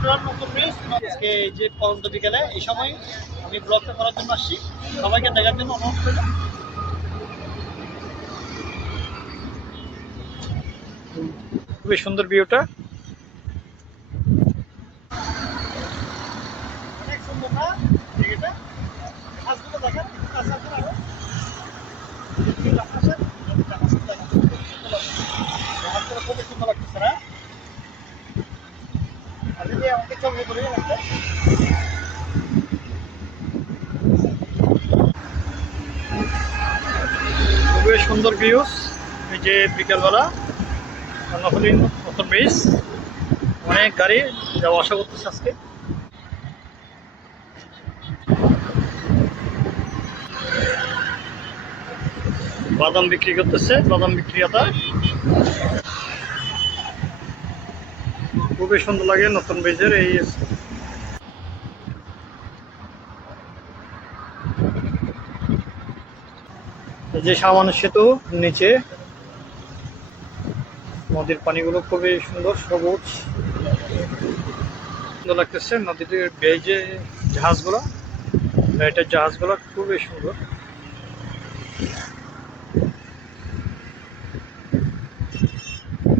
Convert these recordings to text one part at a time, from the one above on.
After নতুন news আজকে এই যে পরন্ত বিকেলে এই সময় আমি ব্লগটা করার জন্য আসছি, সবাইকে দেখার জন্য অনুরোধ করলাম। খুবই সুন্দর ভিউটা, অনেক সুন্দর না এটা? গাছগুলো দেখেন, গাছ আছে আরো খুবই সুন্দর লাগতেছে না? আর যদি আমাকে চোখে পড়ে লাগছে খুবই সুন্দর ভিউস। এই যে বিকেলবেলা কর্ণফুলী নতুন ব্রিজ, অনেক গাড়ি যাওয়া আসা করতেছে আজকে। বাদাম বিক্রি করতেছে, বাদাম বিক্রিয়াটা খুবই সুন্দর লাগে নতুন ব্রিজের এই যে সামান্য সেতু, নিচে নদীর পানিগুলো খুবই সুন্দর সবুজ, সুন্দর লাগতেছে। নদীতে বেজে জাহাজগুলো, লাইটের জাহাজগুলো খুবই সুন্দর।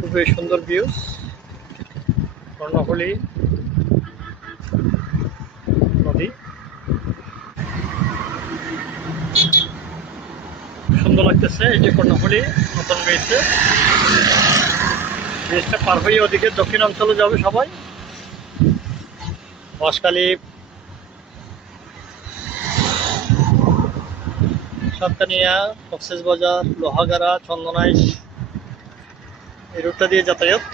খুবই সুন্দর ভিউস কর্ণফুলী নদী, সুন্দর লাগতেছে। এই যে কর্ণফুলী নতুন ব্রিজে, ব্রিজটা পার হয়ে ওদিকে দক্ষিণ অঞ্চলে যাবে সবাই। বাঁশখালী, সাতকানিয়া, কক্সবাজার, লোহাগাড়া, চন্দনাইশ এই রুটটা দিয়ে যাতায়াত।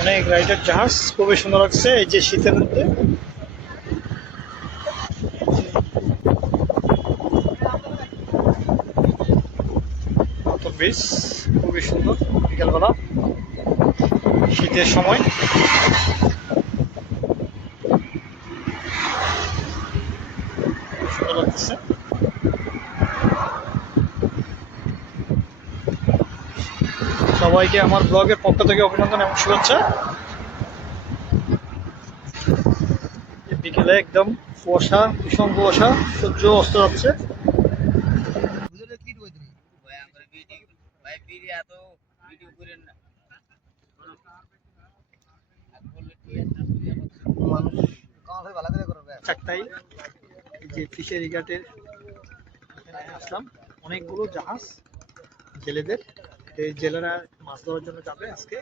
অনেক রাইডার জাহাজ, খুবই সুন্দর লাগছে এই যে শীতের মধ্যে। ব্রিজ খুবই সুন্দর বিকালবেলা শীতের সময়। সুন্দর লাগতেছে। সবাইকে আমার ব্লগের পক্ষ থেকে অভিনন্দন এবং শুভেচ্ছা। বিকেলে একদম কুয়াশা, ভীষণ কুয়াশা, সূর্য অস্ত যাচ্ছে। চারটাই যে ফিশারি ঘাটের আসলাম, অনেকগুলো জাহাজ জেলেদের, এই জেলেরা মাছ ধরার জন্য যাবে আজকে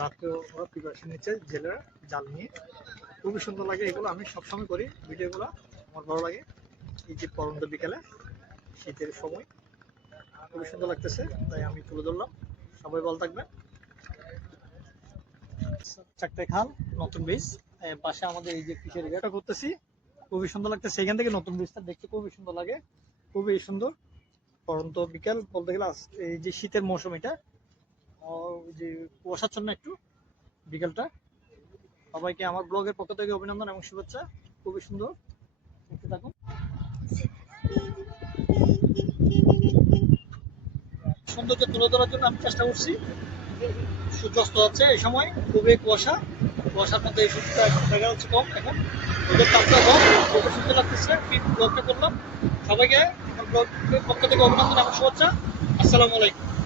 রাতেও, ওরা প্রিপারেশন নিচ্ছে জেলেরা জাল নিয়ে। খুবই সুন্দর লাগে এগুলো, আমি সবসময় করি ভিডিওগুলো, আমার ভালো লাগে। এই যে পরন্ত বিকেলে শীতের সময় খুবই সুন্দর লাগতেছে, তাই আমি তুলে ধরলাম। সবাই ভালো থাকবেন। চারটায় খাল নতুন ব্রিজ, পাশে আমাদের এই যে ফিশারি ঘাটটা করতেছি, খুবই সুন্দর লাগতেছে। এখান থেকে নতুন ব্রিজটা দেখতে খুবই সুন্দর লাগে, খুবই সুন্দর। পরন্ত বিকেল বলতে গেলে এই যে শীতের মৌসুম, এটা যে কুয়াশাচ্ছন্ন একটু বিকেলটা। সবাইকে আমার ব্লগের পক্ষ থেকে অভিনন্দন এবং শুভেচ্ছা। খুবই সুন্দর, দেখতে থাকুন। সৌন্দর্য তুলে ধরার জন্য আমি চেষ্টা করছি। সূর্য অস্ত যাচ্ছে এই সময়, খুবই কুয়াশা, কুয়াশার মধ্যে এই সূর্যটা দেখা যাচ্ছে কম, এখন ওদের তাপটা কম, খুবই সুন্দর লাগতেছে। ব্লগটা করলাম, সবাইকে আমার ব্লগের পক্ষ থেকে অভিনন্দন এবং শুভেচ্ছা। আসসালামু আলাইকুম।